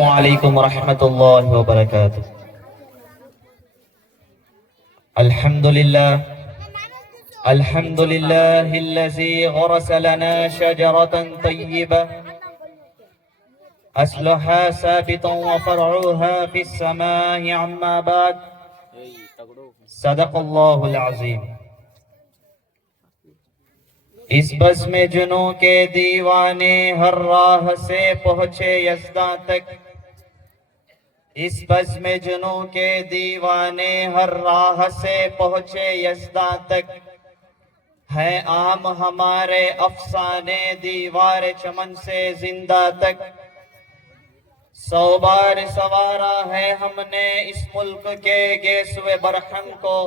علیکم ورحمۃ اللہ وبرکاتہ۔ الحمدللہ الحمدللہ الذی غرس لنا شجرة طیبة اصلها ثابت وفرعها في السماء عما بعد صدق اللہ العظیم۔ اس بزم جنوں کے دیوانے ہر راہ سے پہنچے یزداں تک، اس بزم جنوں کے دیوانے ہر راہ سے پہنچے یزداں تک، ہیں عام ہمارے افسانے دیوار چمن سے زندہ تک۔ 100 بار سوارا ہے ہم نے اس ملک کے گیسوے برہم کو،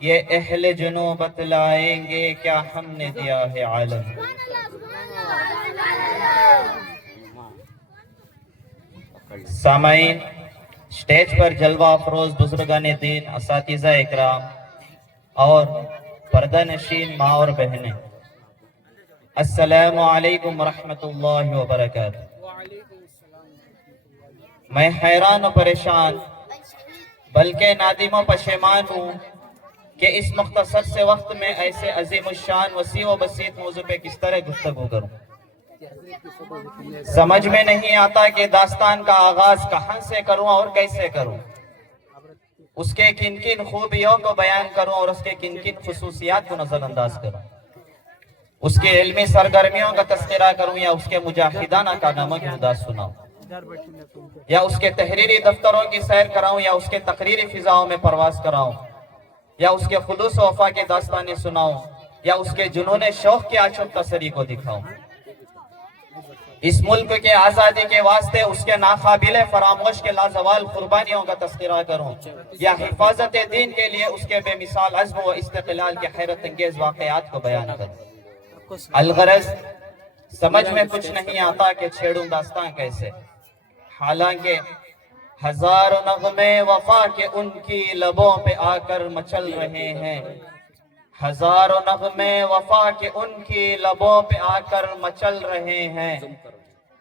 یہ اہل جنوں بتلائیں گے کیا ہم نے دیا ہے عالم۔ سامعین، سٹیج پر جلوہ افروز بزرگان دین، اساتذہ اکرام اور پردہ نشین ماں اور بہنیں، السلام علیکم ورحمۃ اللہ وبرکاتہ۔ میں حیران و پریشان بلکہ نادم و پشیمان ہوں کہ اس مختصر سے وقت میں ایسے عظیم الشان وسیع و بسیط موضوع پہ کس طرح گفتگو کروں۔ سمجھ میں نہیں آتا کہ داستان کا آغاز کہاں سے کروں اور کیسے کروں، اس کے کن کن خوبیوں کو بیان کروں اور اس کے کن کن خصوصیات کو نظر انداز کروں، اس کے علمی سرگرمیوں کا تذکرہ کروں یا اس کے مجاہدانہ کارناموں کی امداد سناؤں، یا اس کے تحریری دفتروں کی سیر کراؤں یا اس کے تقریری فضاؤں میں پرواز کراؤں، یا اس کے خلوص و وفا کے داستانیں سناؤں، یا اس کے جنون شوق کے آشوب تصری کو دکھاؤں۔ اس ملک کے آزادی کے واسطے اس کے ناقابل فراموش کے لازوال قربانیوں کا تذکرہ کروں، یا حفاظت دین کے لیے اس کے بے مثال عزم و استقلال کے حیرت انگیز واقعات کو بیان کروں۔ الغرض سمجھ میں کچھ نہیں آتا کہ چھیڑوں داستان کیسے، حالانکہ ہزاروں نغمے وفا کے ان کی لبوں پہ آ کر مچل رہے ہیں، ہزاروں نغمے وفا کے ان کی لبوں پہ آ کر مچل رہے ہیں،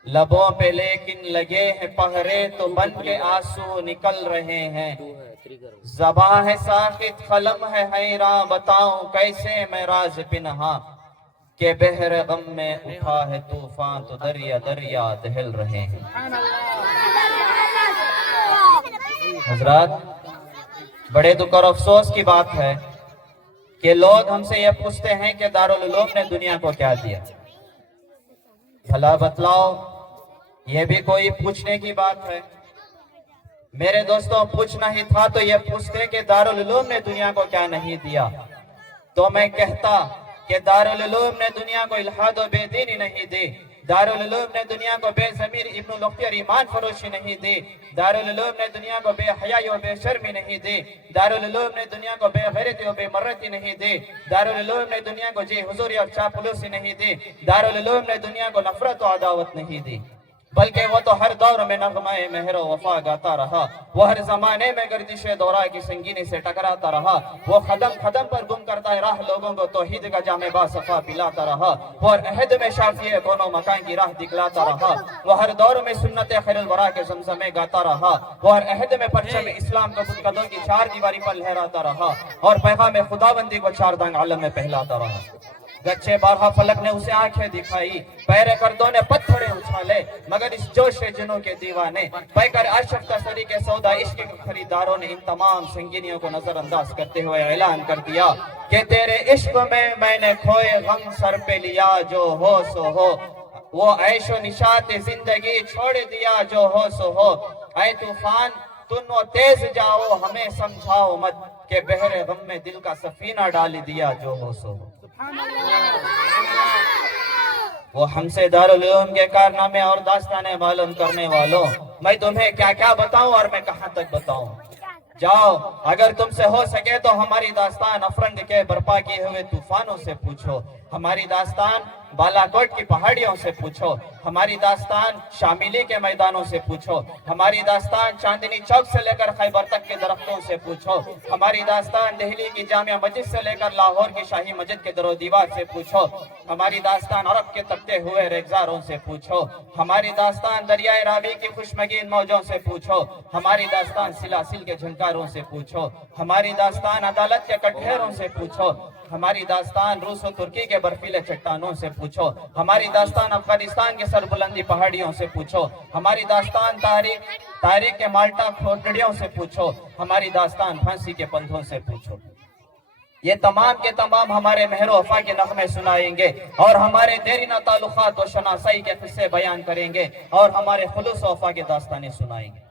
لبوں پہ لیکن لگے ہیں پہرے تو بن کے آنسو نکل رہے ہیں۔ زباں ہے ساخت قلم ہے حیراں، بتاؤں کیسے میں راز پنہاں، کہ بحر غم میں اٹھا ہے طوفان تو دریا دریا دہل رہے ہیں۔ حضرات، بڑے دکھ اور افسوس کی بات ہے کہ لوگ ہم سے یہ پوچھتے ہیں کہ دارالعلوم نے دنیا کو کیا دیا۔ بھلا بتلاؤ، یہ بھی کوئی پوچھنے کی بات ہے؟ میرے دوستوں، پوچھنا ہی تھا تو یہ پوچھتے کہ دارالعلوم نے دنیا کو کیا نہیں دیا، تو میں کہتا کہ دارالعلوم نے دنیا کو الحاد و بے دینی نہیں دی، دارالعلوم نے دنیا کو بے ضمیر ابن الاختی اور ایمان فروشی نہیں دی، دارالعلوم نے دنیا کو بے حیائی و بے شرمی نہیں دی، دارالعلوم نے دنیا کو بے غیرتی و بے مرتی نہیں دی، دارالعلوم نے دنیا کو جی حضوری اور چاپلوسی نہیں دی، دارالعلوم نے دنیا کو نفرت و عداوت نہیں دی، بلکہ وہ تو ہر دور میں نغمہ مہر و وفا گاتا رہا، وہ ہر زمانے میں گردش دورہ کی سنگینی سے ٹکراتا رہا، وہ قدم قدم پر گم کرتا ہے راہ لوگوں کو توحید کا جام با صفا پلاتا رہا، وہ ہر عہد میں شافی کون و مکان کی راہ دکھلاتا رہا، وہ ہر دور میں سنت خیر الورا کے زمزمے گاتا رہا، وہ ہر عہد میں پرچم اسلام کو بتقدوں کی 4 دیواری پر لہراتا رہا، اور پیغام خداوندی کو 4 دانگ عالم میں پہلاتا رہا۔ گچے بارہا فلک نے اسے آنکھیں دکھائی، پیر کردوں نے پتھرے اچھالے، مگر اس جوش جنوں کے دیوانے پہ کر عاشق تصری کے سودا عشق کے خریداروں نے ان تمام سنگینیوں کو نظر انداز کرتے ہوئے اعلان کر دیا کہ تیرے عشق میں نے کھوئے غم سر پہ لیا، جو ہو سو ہو، وہ عیش و نشاط زندگی چھوڑ دیا، جو ہو سو ہو، اے طوفان تن و تیز جاؤ، ہمیں سمجھاؤ مت، کہ بحر غم میں دل کا سفینہ ڈال دیا، جو ہو سو ہو۔ وہ ہم سے دارالعلوم کے کارنامے اور داستانیں معلوم کرنے والوں، میں تمہیں کیا کیا بتاؤں اور میں کہاں تک بتاؤں؟ جاؤ، اگر تم سے ہو سکے تو ہماری داستان افرنگ کے برپا کیے ہوئے طوفانوں سے پوچھو، ہماری داستان बालाकोट की पहाड़ियों से पूछो, हमारी दास्तान शामिली के मैदानों से पूछो, हमारी दास्तान चांदनी चौक से लेकर खैबर तक के दरख्तों से पूछो, हमारी दास्तान दिल्ली की जामिया मस्जिद से लेकर लाहौर की शाही मस्जिद के दरो दीवार से पूछो, हमारी दास्तान अरब के तपते हुए रेगजारों से पूछो, हमारी दास्तान दरियाए रावी की खुशमगीन मौजों से पूछो, हमारी दास्तान सिलासिल के झंकारों से पूछो, हमारी दास्तान अदालत के कटघरों से पूछो, हमारी दास्तान रूस और तुर्की के बर्फीले चट्टानों से पूछो, हमारी दास्तान अफगानिस्तान के सरबुलंदी पहाड़ियों से पूछो, हमारी दास्तान तारीख के माल्टा खोटड़ियों से पूछो, हमारी दास्तान फांसी के पंथों से पूछो। ये तमाम के तमाम हमारे मेहर वफा के नगमे सुनाएंगे और हमारे देरीना ताल्लुकात और शनासाई के किस्से बयान करेंगे और हमारे खुलूस वफा के दास्तानें सुनाएंगे,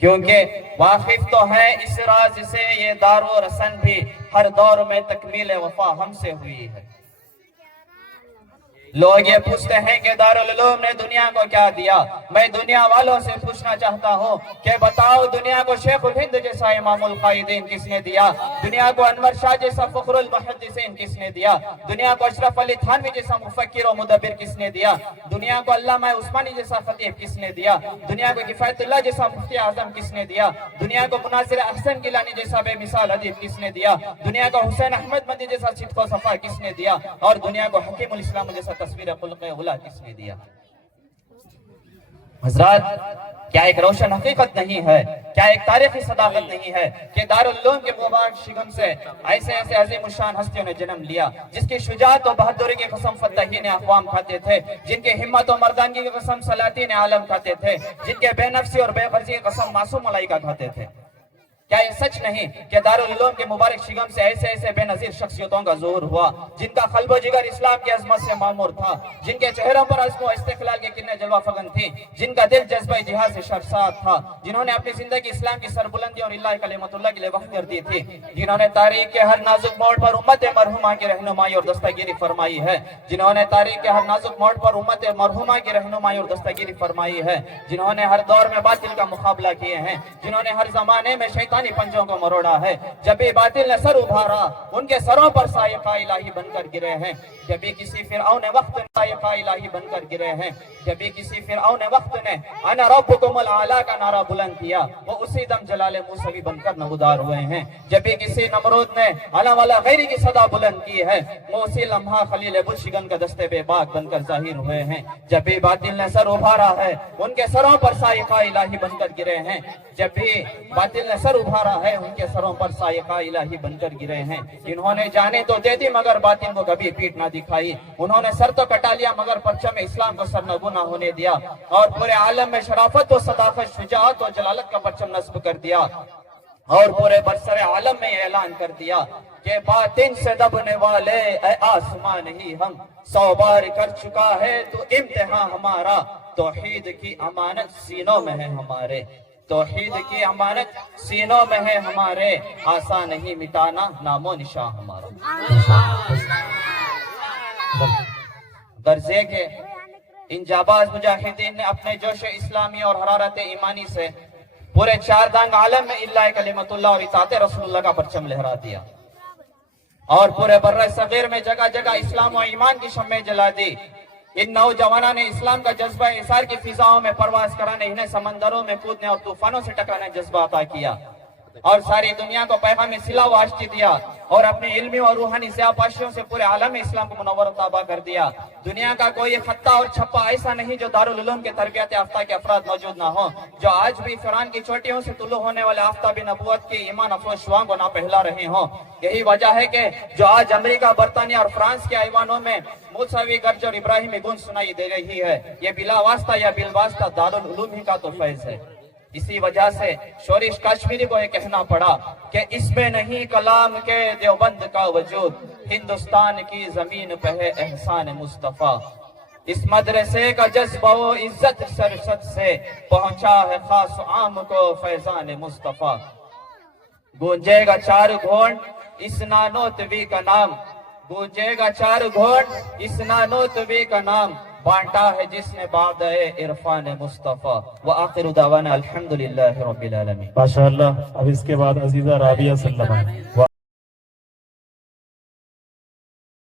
क्योंकि वाकिफ तो है इस राज से ये दारो रसन भी, हर दौर में तकमील वफा हमसे हुई है। लोग ये पूछते हैं कि दारुल उलूम ने दुनिया को क्या दिया। मैं दुनिया वालों से पूछना चाहता हूँ कि बताओ, दुनिया को शेख उल हिंद जैसा इमामुल कायदीन किसने दिया? दुनिया को अनवर शाह जैसा फखरुल मुहद्दिसीन किसने दिया? दुनिया को अशरफ अली थानवी जैसा मुफक्किर और मुदब्बिर किसने दिया? दुनिया को अल्लामा उस्मानी जैसा खतीब किसने दिया? दुनिया को किफायतुल्लाह जैसा मुफ्ती आजम किसने दिया? दुनिया को मुनासिर अहसन गिलानी जैसा बेमिसाल अदीब किसने दिया? दुनिया को हुसैन अहमद मदी जैसा सिद्क़ो सफा किसने दिया? और दुनिया को हकीमुल इस्लाम जैसा तस्वीर खुल्क़े उला किसने दिया? हज़रात, क्या एक रोशन हकीकत नहीं है, क्या एक तारीखी सदाकत नहीं है कि दारुल उलूम के मुबारक शिगम से ऐसे ऐसे अजीम शान हस्तियों ने जन्म लिया, जिसकी शुजाअत और बहादुरी की कसम फत्तहीन अक़वाम खाते थे, जिनके हिम्मत और मर्दानगी की कसम सलातीन आलम खाते थे, जिनके बेनफ्सी और बेगर्जी की कसम मासूम मलाइका खाते थे। क्या ये सच नहीं कि दारुल उलूम के मुबारक शिगम से ऐसे ऐसे बेनजीर शख्सियतों का ज़ुहूर हुआ, जिनका क़ल्ब जिगर इस्लाम की अज़मत से मामूर था, जिनके चेहरों पर अज़्म व इस्तिक़लाल की किरणें जलवा फगन थी, जिनका दिल जज्बा जिहाद से शर्मसार था, जिन्होंने अपनी जिंदगी इस्लाम की सरबुलंदी और इल्लाह कलिमतुल्लाह के लिए वक़्फ़ कर दी थी, जिन्होंने तारीख के हर नाजुक मोड़ पर उम्मत मरहुमा की रहनुमाई और दस्तगीरी फरमाई है, जिन्होंने तारीख के हर नाजुक मोड़ पर उम्मत मरहुमा की रहनुमाई और दस्तगीरी फरमाई है, जिन्होंने हर दौर में बातिल का मुकाबला किए हैं, जिन्होंने हर जमाने में शैतानी पंजों को मरोड़ा है। जब भी बातिल ने सर उभारा, उनके सरों पर साइक़ा इलाही बनकर गिरे हैं। जब भी किसी फिरऔन वक्त ने साइक़ा इलाही बनकर गिरे हैं, जब भी किसी फिरऔन वक्त ने अना रब्बुकुमुल आला का नारा बुलंद किया, वो उसी दम जलाले मूसवी बनकर नमूदार हुए हैं। जब भी किसी नमरूद ने अला वाला गैरी की सदा बुलंद की है, वो उसी लम्हा खलील बुलशिगन का दस्ते बेबाक बनकर जाहिर हुए हैं। जब भी बातिल ने सर उभारा है, उनके सरों पर साइक़ा इलाही बनकर गिरे हैं। जब भी बातिल ने सर उभारा है, उनके सरों पर साइक़ा इलाही बनकर गिरे हैं। इन्होंने जाने तो दे दी मगर बातिल को कभी पीठ ना दिखाई, उन्होंने सर तो कटा लिया मगर परचम इस्लाम को सरनगू ना होने दिया, और पूरे आलम में शराफत और सदाकत, शुजाअत और जलालत का परचम नस्ब कर दिया, और पूरे बरसरे आलम में ऐलान कर दिया कि बातिन से दबने वाले ऐ आसमान नहीं, हम 100 बार कर चुका है तो इम्तिहान हमारा, तौहीद की अमानत सीनों में है हमारे, तौहीद की अमानत सीनों में है हमारे, आसान नहीं मिटाना नामो निशान हमारा। गर्जे के इन जाबाज मुजाहिदीन ने अपने जोश इस्लामी और हरारत ईमानी से पूरे चारदांग आलम में इल्लाह कलिमतुल्लाह और इताअत रसूलुल्लाह का परचम लहरा दिया, और पूरे बर्रे सगीर में जगह जगह इस्लाम और ईमान की शम्में जला दी। इन नौजवानों ने इस्लाम का जज्बा इसार की फिजाओं में परवाज कराने, इन्हें समंदरों में कूदने और तूफानों से टकराने जज्बा अता किया, और सारी दुनिया को पैगाम सिला व आश्ती दिया, और अपनी इल्मी और रूहानी ज़ियापाशियों से पूरे आलम इस्लाम को मुनव्वर ताबा कर दिया। दुनिया का कोई खत्ता और छप्पा ऐसा नहीं जो दारुल उलूम के तरबियत याफ्ता के अफराद मौजूद ना हो, जो आज भी फ़िरआन की चोटियों से तुलू होने वाले आफ्ताबी नबूवत की ईमान अफरोज शुआओं को ना पहला रहे हों। यही वजह है कि जो आज अमेरिका, बरतानिया और फ्रांस के ऐवानों में मूसावी गर्ज और इब्राहिमी गूंज सुनाई दे रही है, ये बिला वास्ता या बिल वास्ता दारुल उलूम ही का तो फैज़ है। इसी वजह से शोरिश काश्मीरी को यह कहना पड़ा कि इसमें नहीं कलाम के देवबंद का वजूद, हिंदुस्तान की जमीन पे है एहसान मुस्तफा। इस मदरसे का जज्बा व इज्जत सरसद से पहुंचा है खास आम को फैजान मुस्तफा। गूंजेगा 4 घोंट इस नानोतवी का नाम, गूंजेगा 4 घोंट इस नानोतवी का नाम, बांटा है जिसने बादए इरफान मुस्तफा। व आखिर दावाना अल्हम्दुलिल्लाहि रब्बिल आलमीन। माशाअल्लाह। अब इसके बाद अजीजा राबिया सल्लमा।